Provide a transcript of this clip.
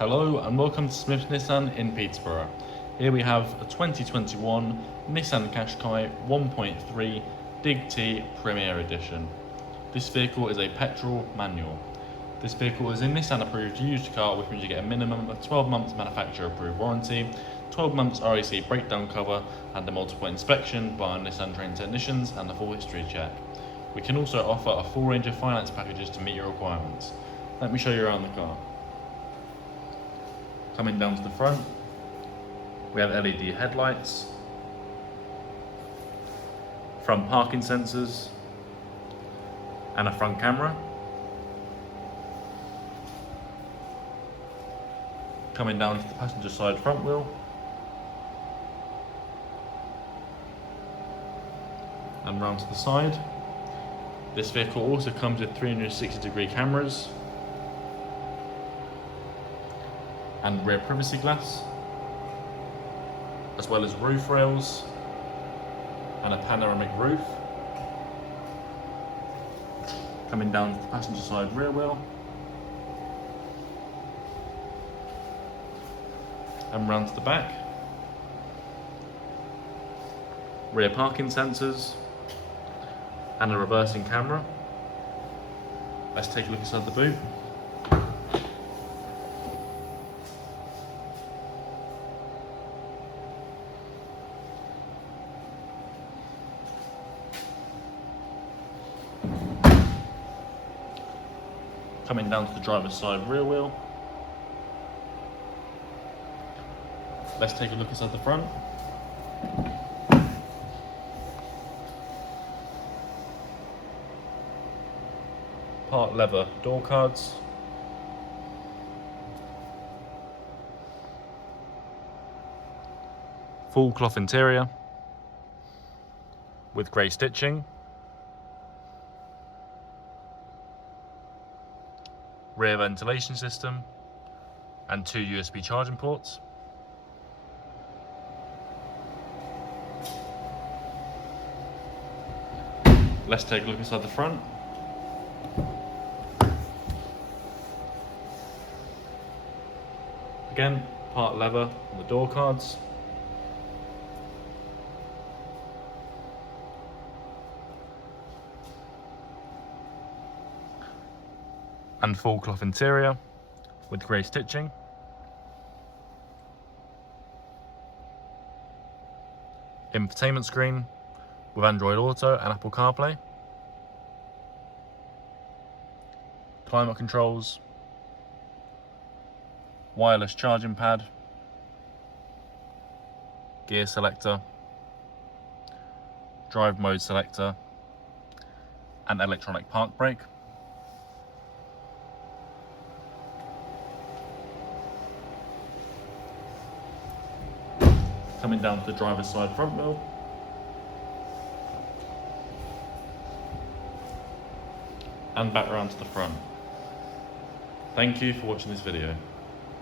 Hello and welcome to Smith's Nissan in Peterborough. Here we have a 2021 Nissan Qashqai 1.3 Dig T Premier Edition. This vehicle is a petrol manual. This vehicle is a Nissan approved used car, which means you get a minimum of 12 months manufacturer approved warranty, 12 months RAC breakdown cover and a multiple inspection by our Nissan trained technicians and a full history check. We can also offer a full range of finance packages to meet your requirements. Let me show you around the car. Coming down to the front, we have LED headlights, front parking sensors, and a front camera. Coming down to the passenger side front wheel, and round to the side. This vehicle also comes with 360-degree cameras and rear privacy glass, as well as roof rails and a panoramic roof. Coming down to the passenger side rear wheel and round to the back. Rear parking sensors and a reversing camera. Let's take a look inside the boot. Coming down to the driver's side rear wheel. Let's take a look inside the front. Part leather door cards. Full cloth interior with grey stitching. Rear ventilation system and 2 USB charging ports. Let's take a look inside the front. Again, part leather on the door cards. And full cloth interior with grey stitching. Infotainment screen with Android Auto and Apple CarPlay. Climate controls. Wireless charging pad. Gear selector. Drive mode selector. And electronic park brake. Coming down to the driver's side front wheel. And back around to the front. Thank you for watching this video.